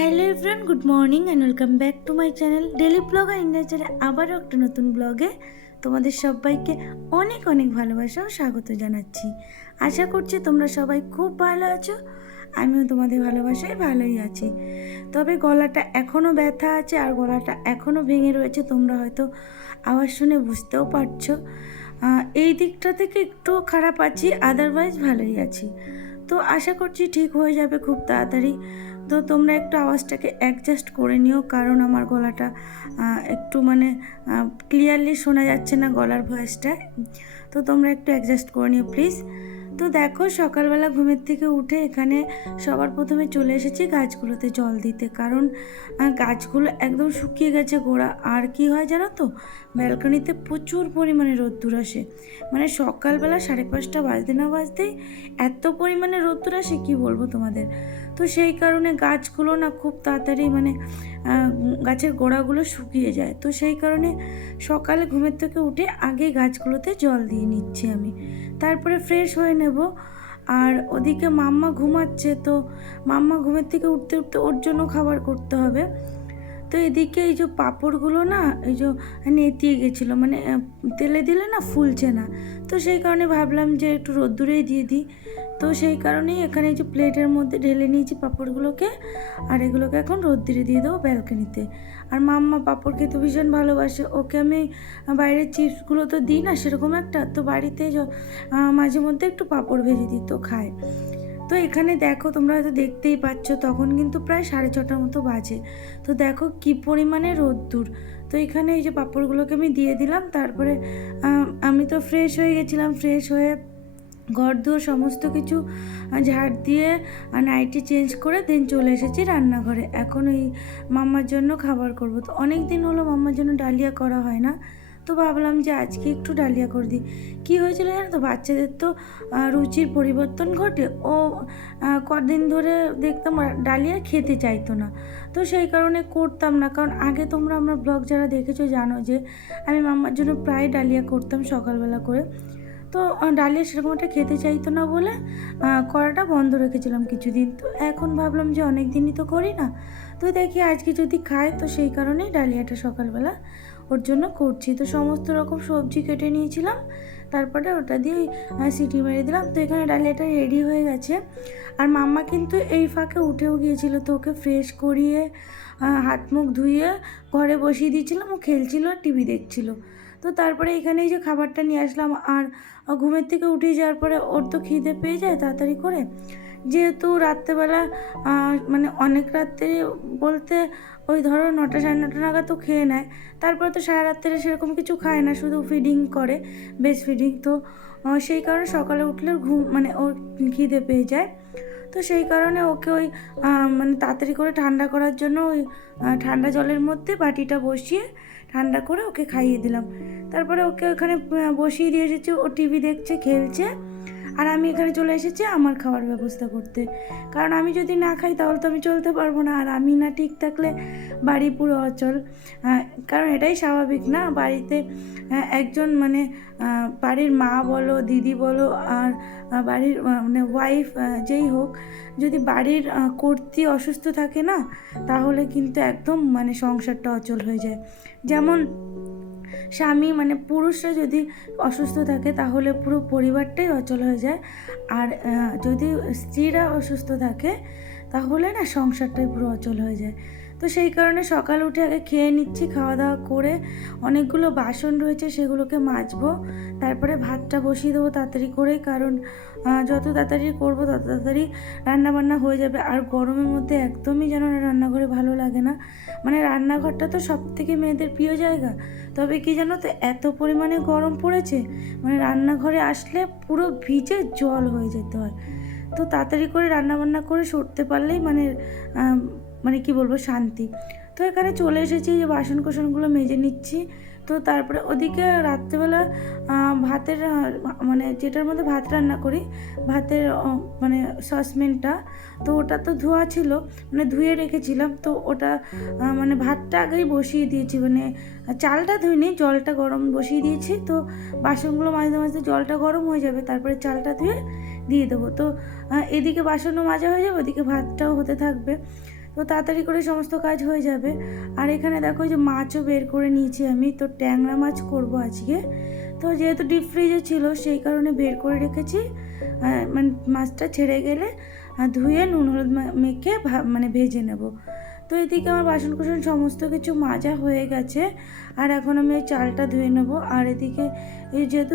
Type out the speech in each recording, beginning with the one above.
Hello everyone, good morning and welcome back to my channel daily blogger India. আবারও একটা নতুন ব্লগে তোমাদের সবাইকে অনেক অনেক ভালোবাসা ও স্বাগত জানাচ্ছি। আশা করছি তোমরা সবাই খুব ভালো আছো, আমিও তোমাদের ভালোবাসায় ভালোই আছি। তবে গলাটা এখনও ব্যথা আছে আর গলাটা এখনও ভেঙে রয়েছে, তোমরা হয়তো আওয়াজ শুনে বুঝতেও পারছো। এই দিকটা থেকে একটু খারাপ আছি, আদারওয়াইজ ভালোই আছি। তো আশা করছি ঠিক হয়ে যাবে খুব তাড়াতাড়ি। তো তোমরা একটু আওয়াজটাকে অ্যাডজাস্ট করে নিও, কারণ আমার গলাটা একটু ক্লিয়ারলি শোনা যাচ্ছে না গলার ভয়েসটা। তো তোমরা একটু অ্যাডজাস্ট করে নিও প্লিজ। তো দেখো, সকালবেলা ঘুমের থেকে উঠে এখানে সবার প্রথমে চলে এসেছি গাছগুলোতে জল দিতে, কারণ গাছগুলো একদম শুকিয়ে গেছে গোড়া। আর কি হয় জানো তো, ব্যালকনিতে প্রচুর পরিমাণে রোদ্দুর আসে, সকালবেলা 5:30 বাজতে না বাজতেই এত পরিমাণে রোদ্দুর আসে কি বলবো তোমাদের। তো সেই কারণে গাছগুলো না খুব তাড়াতাড়ি গাছের গোড়াগুলো শুকিয়ে যায়। তো সেই কারণে সকালে ঘুমের থেকে উঠে আগে গাছগুলোতে জল দিয়ে নিচ্ছি আমি, তারপরে ফ্রেশ হয়ে নেব। আর ওদিকে মাম্মা ঘুমাচ্ছে, তো মাম্মা ঘুমের থেকে উঠতে উঠতে ওর জন্য খাবার করতে হবে। তো এদিকে এই যে পাঁপড়গুলো না এই যে নেতিয়ে গেছিলো, তেলে দিলে না ফুলছে না। তো সেই কারণে ভাবলাম যে একটু রোদ্দুরেই দিয়ে দিই। তো সেই কারণেই এখানে এই যে প্লেটের মধ্যে ঢেলে নিয়েছি পাঁপড়গুলোকে, আর এগুলোকে এখন রোদ্দুরে দিয়ে দেবো ব্যালকনিতে। আর মাম্মা পাঁপড় খেতে ভীষণ ভালোবাসে, ওকে আমি বাইরের চিপসগুলো তো দিই না সেরকম একটা, তো বাড়িতে মাঝে মধ্যে একটু পাঁপড় ভেজে দিই, তো খায়। তো এখানে দেখো, তোমরা হয়তো দেখতেই পাচ্ছ, তখন কিন্তু প্রায় 6:30 মতো বাজে। তো দেখো কি পরিমাণে রোদ্দুর। তো এখানে এই যে পাঁপড়গুলোকে আমি দিয়ে দিলাম, তারপরে আমি তো ফ্রেশ হয়ে গেছিলাম, ফ্রেশ হয়ে ঘর দুয়ার সমস্ত কিছু ঝাড় দিয়ে নাইটি চেঞ্জ করে দেন চলে এসেছি রান্নাঘরে। এখন এই মাম্মার জন্য খাবার করব। তো অনেক দিন হলো মাম্মার জন্য ডালিয়া করা হয় না, তো ভাবলাম যে আজকে একটু ডালিয়া করে দিই। কী হয়েছিল জানো তো, বাচ্চাদের তো রুচির পরিবর্তন ঘটে। ও কদিন ধরে দেখতাম ডালিয়া খেতে চাইতো না, তো সেই কারণে করতাম না। কারণ আগে আমরা ব্লগ যারা দেখেছো জানো যে আমি মাম্মার জন্য প্রায় ডালিয়া করতাম সকালবেলা করে। তো ডালিয়া সেরকম একটা খেতে চাইতো না বলে করাটা বন্ধ রেখেছিলাম কিছুদিন। তো এখন ভাবলাম যে অনেক দিনই তো করি না, তো দেখি আজকে যদি খায়, তো সেই কারণেই ডালিয়াটা সকালবেলা ওর জন্য করছি। তো সমস্ত রকম সবজি কেটে নিয়েছিলাম, তারপরে ওটা দিয়ে সিটি মেরে দিলাম। তো এখানে ডালিয়াটা রেডি হয়ে গেছে। আর মাম্মা কিন্তু এই ফাঁকে উঠেও গিয়েছিল, তো ওকে ফ্রেশ করিয়ে হাত মুখ ধুয়ে ঘরে বসিয়ে দিয়েছিলাম, ও খেলছিল আর টিভি দেখছিল। তো তারপরে এখানে এই যে খাবারটা নিয়ে আসলাম। আর ঘুমের থেকে উঠে যাওয়ার পরে ওর তো খিদে পেয়ে যায় তাড়াতাড়ি করে, যেহেতু রাত্রেবেলা অনেক রাত্রে বলতে ওই ধরো 9টা 9:30 নাগাদ তো খেয়ে নেয়। তারপরে তো সারা রাত্রে সেরকম কিছু খায় না, শুধু ফিডিং করে, বেস্ট ফিডিং। তো সেই কারণে সকালে উঠলে ওর খিদে পেয়ে যায়। তো সেই কারণে ওকে ওই তাড়াতাড়ি করে ঠান্ডা করার জন্য ওই ঠান্ডা জলের মধ্যে বাটিটা বসিয়ে ঠান্ডা করে ওকে খাইয়ে দিলাম। তারপরে ওকে ওখানে বসিয়ে দিয়ে এসেছি, ও টিভি দেখছে, খেলছে। আর আমি এখানে চলে এসেছি আমার খাওয়ার ব্যবস্থা করতে, কারণ আমি যদি না খাই তাহলে তো আমি চলতে পারবো না। আর আমি না ঠিক থাকলে বাড়ি পুরো অচল। কারণ এটাই স্বাভাবিক না, বাড়িতে একজন বাড়ির মা বলো, দিদি বলো, আর বাড়ির ওয়াইফ যেই হোক, যদি বাড়ির কর্ত্রী অসুস্থ থাকে না, তাহলে কিন্তু একদম সংসারটা অচল হয়ে যায়। যেমন স্বামী পুরুষরা যদি অসুস্থ থাকে তাহলে পুরো পরিবারটাই অচল হয়ে যায়। আর যদি স্ত্রীরা অসুস্থ থাকে তাহলে না সংসারটাই পুরো অচল হয়ে যায়। তো সেই কারণে সকাল উঠে আগে খেয়ে নিচ্ছি, খাওয়া দাওয়া করে অনেকগুলো বাসন রয়েছে সেগুলোকে মাজবো, তারপরে ভাতটা বসিয়ে দেবো তাড়াতাড়ি করে, কারণ যত তাড়াতাড়ি করবো তত তাড়াতাড়ি রান্নাবান্না হয়ে যাবে। আর গরমের মধ্যে একদমই যেন রান্নাঘরে ভালো লাগে না, রান্নাঘরটা তো সব থেকে মেয়েদের প্রিয় জায়গা। তবে কি জানো তো, এত পরিমাণে গরম পড়েছে, রান্নাঘরে আসলে পুরো ভিজে জল হয়ে যেতে হয়। তো তাড়াতাড়ি করে রান্নাবান্না করে সরতে পারলেই কি বলবো, শান্তি। তো এখানে চলে এসেছি, যে বাসন কোসনগুলো মেজে নিচ্ছি। তো তারপরে ওদিকে রাত্রেবেলা ভাতের যেটার মধ্যে ভাত রান্না করি, ভাতের সসপ্যানটা, তো ওটা তো ধোয়া ছিল, ধুয়ে রেখেছিলাম। তো ওটা ভাতটা আগেই বসিয়ে দিয়েছি, চালটা ধুইনি, জলটা গরম বসিয়ে দিয়েছি। তো বাসনগুলো মাঝে মাঝে জলটা গরম হয়ে যাবে, তারপরে চালটা ধুয়ে দিয়ে দেবো। তো এদিকে বাসনও মাজা হয়ে যাবে, ওদিকে ভাতটাও হতে থাকবে। তো তো তাড়াতাড়ি করে সমস্ত কাজ হয়ে যাবে। আর এখানে দেখো যে মাছও বের করে নিয়েছি আমি, তো ট্যাংরা মাছ করব আজকে। তো যেহেতু ডিপ ফ্রিজে ছিল সেই কারণে বের করে রেখেছি। মানে মাছটা ছেড়ে গেলে ধুয়ে নুন হলুদ মেখে মানে ভেজে নেব। তো এদিকে আমার বাসন কোসন সমস্ত কিছু মাজা হয়ে গেছে, আর এখন আমি এই চালটা ধুয়ে নেবো। আর এদিকে এই যেহেতু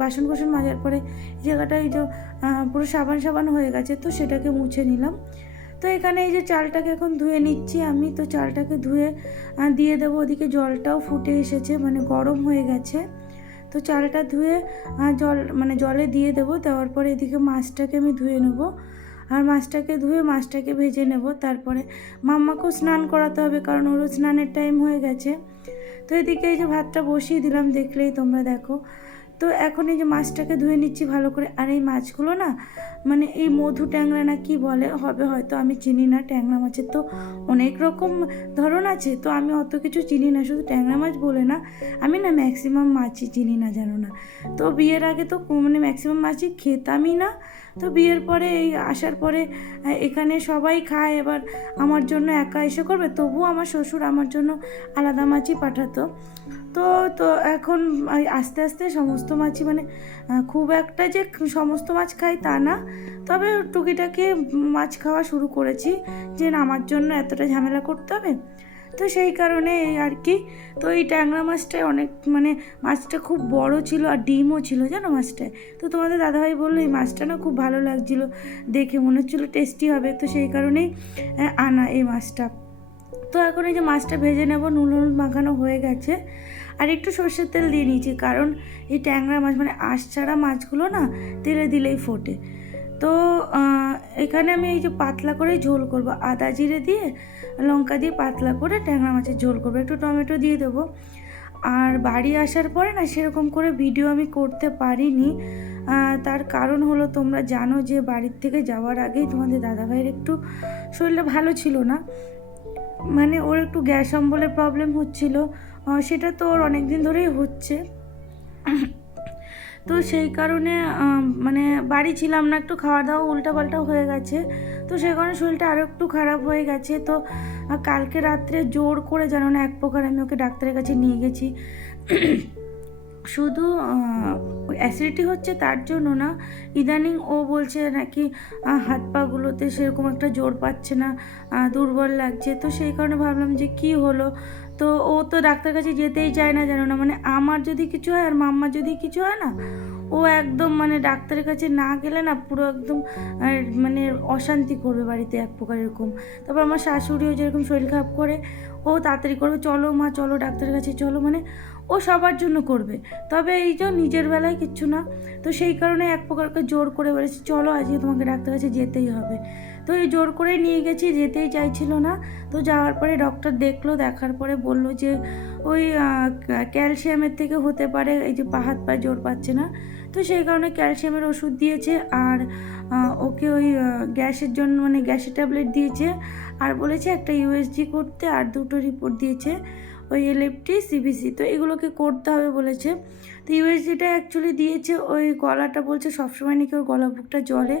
বাসন কোসন মাজার পরে জায়গাটা এই যে পুরো সাবান সাবান হয়ে গেছে, তো সেটাকে মুছে নিলাম। তো এখানে এই যে চালটাকে এখন ধুয়ে নিচ্ছি আমি। তো চালটাকে ধুয়ে দিয়ে দেবো। ওদিকে জলটাও ফুটে এসেছে, মানে গরম হয়ে গেছে। তো চালটা ধুয়ে জলে দিয়ে দেবো। দেওয়ার পরে এদিকে মাছটাকে আমি ধুয়ে নেবো, আর মাছটাকে ধুয়ে মাছটাকে ভেজে নেব। তারপরে মাম্মাকেও স্নান করাতে হবে, কারণ ওরও স্নানের টাইম হয়ে গেছে। তো এদিকে এই যে ভাতটা বসিয়ে দিলাম, দেখলেই তোমরা দেখো। তো এখন এই যে মাছটাকে ধুয়ে নিচ্ছি ভালো করে। আর এই মাছগুলো না, মানে এই মধু ট্যাংরা না কি বলে হবে, হয়তো আমি চিনি না। ট্যাংরা মাছের তো অনেক রকম ধরন আছে, তো আমি অত কিছু চিনি না। শুধু ট্যাংরা মাছ বলে না, আমি না ম্যাক্সিমাম মাছই চিনি না, জানো না। তো বিয়ের আগে তো মানে ম্যাক্সিমাম মাছই খেতামই না। তো বিয়ের পরে এই আসার পরে এখানে সবাই খায়, এবার আমার জন্য একা এসে করবে। তবুও আমার শ্বশুর আমার জন্য আলাদা মাছই পাঠাতো। তো তো এখন আস্তে আস্তে সমস্ত মাছই, মানে খুব একটা যে সমস্ত মাছ খাই তা না, তবে টুকিটাকি মাছ খাওয়া শুরু করেছি, যে না আমার জন্য এতটা ঝামেলা করতে হবে। তো সেই কারণে এই আর কি। তো এই ট্যাংরা মাছটায় অনেক, মানে মাছটা খুব বড় ছিল আর ডিমও ছিল, জানো মাছটায়। তো তোমাদের দাদাভাই বললো এই মাছটা না খুব ভালো লাগছিলো দেখে, মনে হচ্ছিলো টেস্টি হবে, তো সেই কারণেই আনা এই মাছটা। তো এখন এই যে মাছটা ভেজে নেব, নুন হলুদ মাখানো হয়ে গেছে। আর একটু সর্ষের তেল দিয়ে নিয়েছি, কারণ এই ট্যাংরা মাছ মানে আঁশ ছাড়া মাছগুলো না তেলে দিলেই ফোটে। তো এখানে আমি এই যে পাতলা করে ঝোল করব, আদা জিরে দিয়ে লঙ্কা দিয়ে পাতলা করে ট্যাংরা মাছের ঝোল করবো। একটু টমেটো দিয়ে দেবো। আর বাড়ি আসার পরে না সেরকম করে ভিডিও আমি করতে পারিনি। তার কারণ হলো, তোমরা জানো যে বাড়ির থেকে যাওয়ার আগেই তোমাদের দাদাভাইয়ের একটু শরীরটা ভালো ছিল না, মানে ওর একটু গ্যাস অম্বলের প্রবলেম হচ্ছিল। সেটা তো ওর অনেক দিন ধরেই হচ্ছে। তো সেই কারণে মানে বাড়ি ছিলাম না, একটু খাওয়া দাওয়া উল্টাপাল্টা হয়ে গেছে। তো সেই কারণে শরীরটা আরও একটু খারাপ হয়ে গেছে। তো কালকে রাত্রে জোর করে, জানো না, এক প্রকার আমি ওকে ডাক্তারের কাছে নিয়ে গেছি। শুধু অ্যাসিডিটি হচ্ছে তার জন্য না, ইদানিং ও বলছে নাকি হাত পাগুলোতে সেরকম একটা জোর পাচ্ছে না, দুর্বল লাগছে। তো সেই কারণে ভাবলাম যে কি হলো। তো ও তো ডাক্তার কাছে যেতেই চায় না, জানো না, মানে আমার যদি কিছু হয় আর মাম্মার যদি কিছু হয় না, ও একদম মানে ডাক্তারের কাছে না গেলে না পুরো একদম মানে অশান্তি করবে বাড়িতে, এক প্রকার এরকম। তারপর আমার শাশুড়িও যেরকম শরীর খারাপ করে, ও তাড়াতাড়ি করবে, চলো মা চলো ডাক্তারের কাছে চলো, মানে ও সবার জন্য করবে। তবে এই যে নিজের বেলায় কিচ্ছু না। তো সেই কারণে এক প্রকারকে জোর করে বলেছি চলো আজকে তোমাকে ডাক্তারের কাছে যেতেই হবে। তো এই জোর করে নিয়ে গেছি, যেতেই চাইছিল না। তো যাওয়ার পরে ডক্টর দেখলো, দেখার পরে বললো যে ওই ক্যালসিয়ামের থেকে হতে পারে, এই যে হাত পায়ে জোর পাচ্ছে না। তো সেই কারণে ক্যালসিয়ামের ওষুধ দিয়েছে, আর ওকে ওই গ্যাসের জন্য মানে গ্যাসের ট্যাবলেট দিয়েছে, আর বলেছে একটা ইউএসজি করতে, আর দুটো রিপোর্ট দিয়েছে ওই এলএফটি সিবিসি, তো এগুলোকে করতে হবে বলেছে। তো ইউএসজিটা অ্যাকচুয়ালি দিয়েছে ওই গলাটা, বলছে সবসময় নাকি ওর গলা বুকটা জ্বলে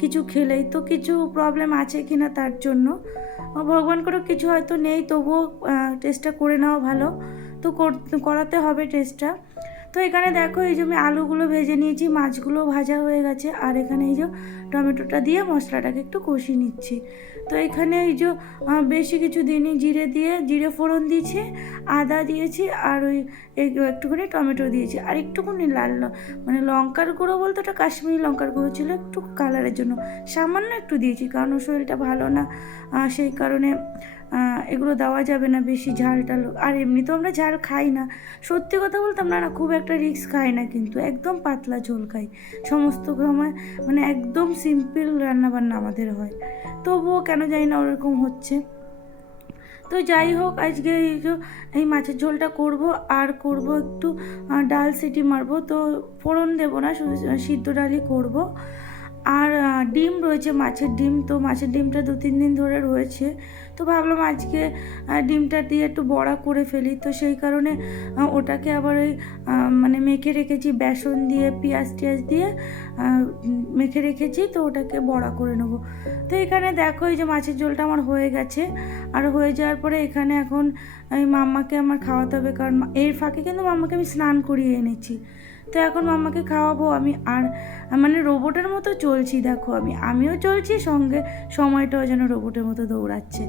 কিছু খেলেই, তো কিছু প্রবলেম আছে কি না তার জন্য। ভগবান করে কিছু হয়তো নেই, তবুও টেস্টটা করে নেওয়া ভালো। তো করাতে হবে টেস্টটা। তো এখানে দেখো এই যে আমি আলুগুলো ভেজে নিয়েছি, মাছগুলো ভাজা হয়ে গেছে, আর এখানে এই যে টমেটোটা দিয়ে মশলাটাকে একটু কষিয়ে নিচ্ছি। তো এখানে এই যে বেশি কিছু দিনই জিরে ফোড়ন দিয়েছি, আদা দিয়েছি, আর ওই একটুখানি টমেটো দিয়েছি, আর একটুখানি মানে লঙ্কার গুঁড়ো বলতে ওটা কাশ্মীরি লঙ্কার গুঁড়ো ছিল, একটু কালারের জন্য সামান্য একটু দিয়েছি, কারণ ওর শরীরটা ভালো না, সেই কারণে এগুলো দেওয়া যাবে না বেশি ঝাল টাল। আর এমনিতেও আমরা ঝাল খাই না, সত্যি কথা বলতে আমরা না খুব একটা রিস্ক খাই না, কিন্তু একদম পাতলা ঝোল খাই সমস্ত সময়, মানে একদম সিম্পল রান্নাবান্না আমাদের হয়। তবুও কেন জানি না ওরকম হচ্ছে। তো যাই হোক, আজকে এই মাছের ঝোলটা করব, আর করব একটু ডাল সিটি মারবো। তো ফোড়ন দেবো না, শুধু সিদ্ধ ডালই করব। আর ডিম রয়েছে, মাছের ডিম। তো মাছের ডিমটা 2-3 দিন ধরে রয়েছে, তো ভাবলাম আজকে ডিমটা দিয়ে একটু বড়া করে ফেলি। তো সেই কারণে ওটাকে আবার ওই মানে মেখে রেখেছি বেসন দিয়ে, পেঁয়াজ টিয়াজ দিয়ে মেখে রেখেছি, তো ওটাকে বড়া করে নেবো। তো এখানে দেখো এই যে মাছের ঝোলটা আমার হয়ে গেছে। আর হয়ে যাওয়ার পরে এখানে এখন এই মাম্মাকে আমার খাওয়াতে হবে, কারণ এর ফাঁকে কিন্তু মাম্মাকে আমি স্নান করিয়ে এনেছি। তো এখন মাম্মাকে খাওয়াবো আমি। আর মানে রোবটের মতো চলছি, দেখো আমিও চলছি সঙ্গে, সময়টাও যেন রোবটের মতো দৌড়াচ্ছে।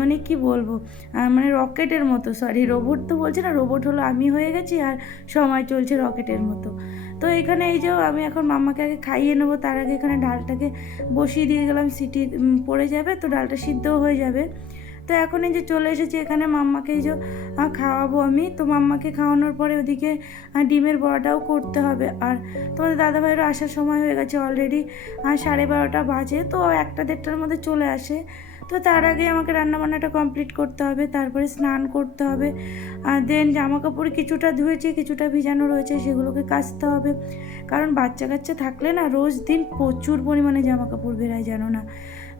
মানে কি বলবো, মানে রকেটের মতো, সরি রোবট তো বলছি না, রোবট হলো আমি হয়ে গেছি, আর সময় চলছে রকেটের মতো। তো এখানে এই যে আমি এখন মাম্মাকে আগে খাইয়ে নেবো, তার আগে এখানে ডালটাকে বসিয়ে দিয়ে গেলাম, সিটি পড়ে যাবে তো ডালটা সিদ্ধও হয়ে যাবে। তো এখন এই যে চলে এসেছি এখানে মাম্মাকে এই যে খাওয়াবো আমি। তো মাম্মাকে খাওয়ানোর পরে ওদিকে ডিমের বড়াটাও করতে হবে। আর তোমাদের দাদাভাইয়েরও আসার সময় হয়ে গেছে অলরেডি, 12:30 বাজে, তো 1-1:30টার মধ্যে চলে আসে। তো তার আগে আমাকে রান্নাবান্নাটা কমপ্লিট করতে হবে, তারপরে স্নান করতে হবে। দেন জামা কাপড় কিছুটা ধুয়েছি, কিছুটা ভিজানো রয়েছে, সেগুলোকে কাচতে হবে। কারণ বাচ্চা কাচ্চা থাকলে না রোজ দিন প্রচুর পরিমাণে জামা কাপড় বেরায়, জানো না।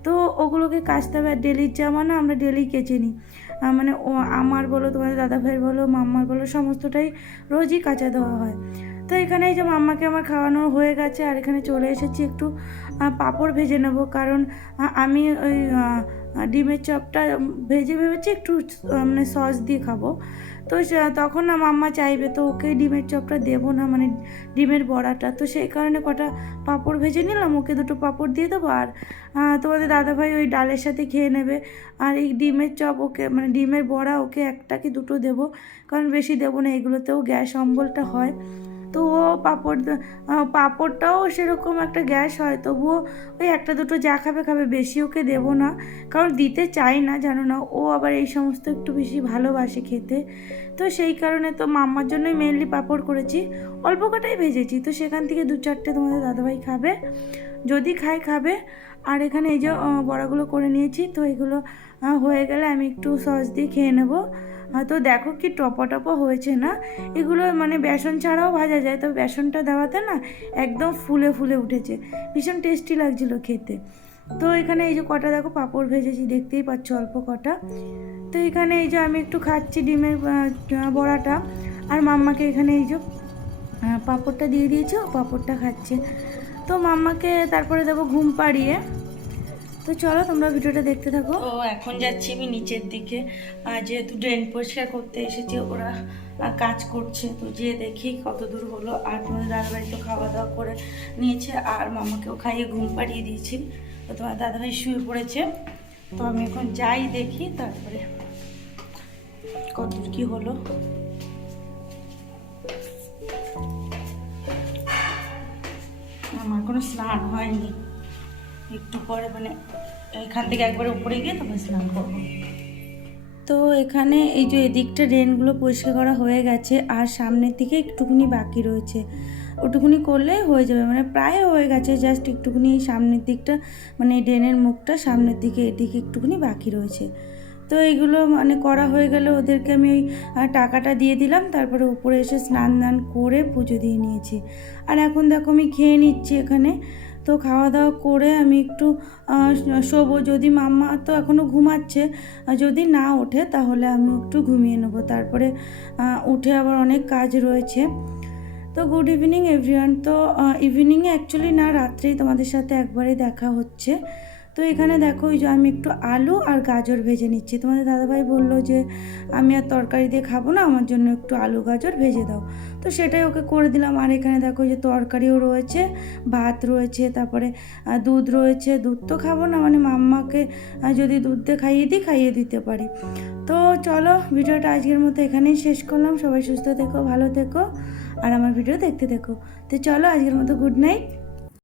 তো ওগুলোকে কাচতে হবে। আর ডেলির জামা না আমরা ডেলি কেচে নিই, মানে ও আমার বলো, তোমাদের দাদাভাইয়ের বলো, মাম্মার বলো, সমস্তটাই রোজই কাচা দেওয়া হয়। তো এখানে এই যে মাম্মাকে আমার খাওয়ানো হয়ে গেছে, আর এখানে চলে এসেছি একটু পাঁপড় ভেজে নেব। কারণ আমি ওই ডিমের চপটা ভেজে ভেবেছি একটু মানে সস দিয়ে খাবো। তো তখন না মাম্মা চাইবে, তো ওকে ডিমের চপটা দেবো না, মানে ডিমের বড়াটা। তো সেই কারণে কটা পাঁপড় ভেজে নিলাম, ওকে 2টো পাঁপড় দিয়ে দেবো। আর তোমাদের দাদাভাই ওই ডালের সাথে খেয়ে নেবে। আর এই ডিমের চপ ওকে, মানে ডিমের বড়া ওকে 1টা কি 2টো দেবো, কারণ বেশি দেবো না, এগুলোতেও গ্যাস অম্বলটা হয়। তো ও পাঁপড়টাও সেরকম একটা গ্যাস হয়, তবুও ওই 1-2টো যা খাবে খাবে, বেশি ওকে দেবো না, কারণ দিতে চাই না, জানো না, ও আবার এই সমস্ত একটু বেশি ভালোবাসে খেতে। তো সেই কারণে তো মাম্মার জন্যই মেনলি পাঁপড় করেছি, অল্প কটাই ভেজেছি। তো সেখান থেকে 2-4টে তোমাদের দাদাভাই খাবে, যদি খাবে। আর এখানে এই যে বড়াগুলো করে নিয়েছি, তো এগুলো হয়ে গেলে আমি একটু সস দিয়ে খেয়ে নেবো। তো দেখো কি টপা হয়েছে না, এগুলো মানে বেসন ছাড়াও ভাজা যায়, তো বেসনটা দেওয়াতে না একদম ফুলে ফুলে উঠেছে, ভীষণ টেস্টি লাগছিলো খেতে। তো এখানে এই যে কটা দেখো পাঁপড় ভেজেছি, দেখতেই পাচ্ছ অল্প কটা। তো এখানে এই যে আমি একটু খাচ্ছি ডিমের বড়াটা, আর মাম্মাকে এখানে এই যে পাঁপড়টা দিয়ে দিয়েছি, ও পাঁপড়টা খাচ্ছে। তো মাম্মাকে তারপরে দেবো ঘুম পাড়িয়ে। তো চলো তোমরা ভিডিওটা দেখতে থাকো। তো এখন যাচ্ছি আমি নিচের দিকে, যেহেতু ড্রেন পরিষ্কার করতে এসেছি, ওরা কাজ করছে, তো যেয়ে দেখি কত দূর হলো। আর তোমাদের দাদাভাই তো খাওয়া দাওয়া করে নিয়েছে, আর মামাকেও খাইয়ে ঘুম পাড়িয়ে দিয়েছি। তো তোমার দাদাভাই শুয়ে পড়েছে। তো আমি এখন যাই দেখি, তারপরে কত দূর কী হলো। আমার কোনো স্নান হয়নি, একটু পরে মানে এখান থেকে একবার উপরে গিয়ে তবে স্নান করবো। তো এখানে এই যে এদিকটা ড্রেনগুলো পরিষ্কার করা হয়ে গেছে, আর সামনের দিকে একটুখানি বাকি রয়েছে, ওটুকুনি করলে হয়ে যাবে, মানে প্রায় হয়ে গেছে, জাস্ট একটুখানি এই সামনের দিকটা, মানে এই ড্রেনের মুখটা সামনের দিকে, এদিকে একটুখানি বাকি রয়েছে। তো এইগুলো মানে করা হয়ে গেলে ওদেরকে আমি ওই টাকাটা দিয়ে দিলাম, তারপরে উপরে এসে স্নান দান করে পুজো দিয়ে নিয়েছি। আর এখন দেখো আমি খেয়ে নিচ্ছি এখানে। তো খাওয়া দাওয়া করে আমি একটু শোবো, যদি মাম্মা তো এখনও ঘুমাচ্ছে, যদি না ওঠে তাহলে আমি একটু ঘুমিয়ে নেবো, তারপরে উঠে আবার অনেক কাজ রয়েছে। তো গুড ইভিনিং এভরিওয়ান। তো ইভিনিংয়ে অ্যাকচুয়ালি না, রাত্রেই তোমাদের সাথে একবারে দেখা হচ্ছে। তো এখানে দেখো ওই যে আমি একটু আলু আর গাজর ভেজে নিচ্ছি। তোমাদের দাদাভাই বললো যে আমি আর তরকারি দিয়ে খাবো না, আমার জন্য একটু আলু গাজর ভেজে দাও, তো সেটাই ওকে করে দিলাম। আর এখানে দেখো যে তরকারিও রয়েছে, ভাত রয়েছে, তারপরে দুধ রয়েছে। দুধ তো খাবো না, মানে মাম্মাকে যদি দুধ দিয়ে খাইয়ে দিতে পারি। তো চলো ভিডিওটা আজকের মতো এখানেই শেষ করলাম। সবাই সুস্থ থেকো, ভালো থেকো, আর আমার ভিডিও দেখতে থেকো। তো চলো আজকের মতো গুড নাইট।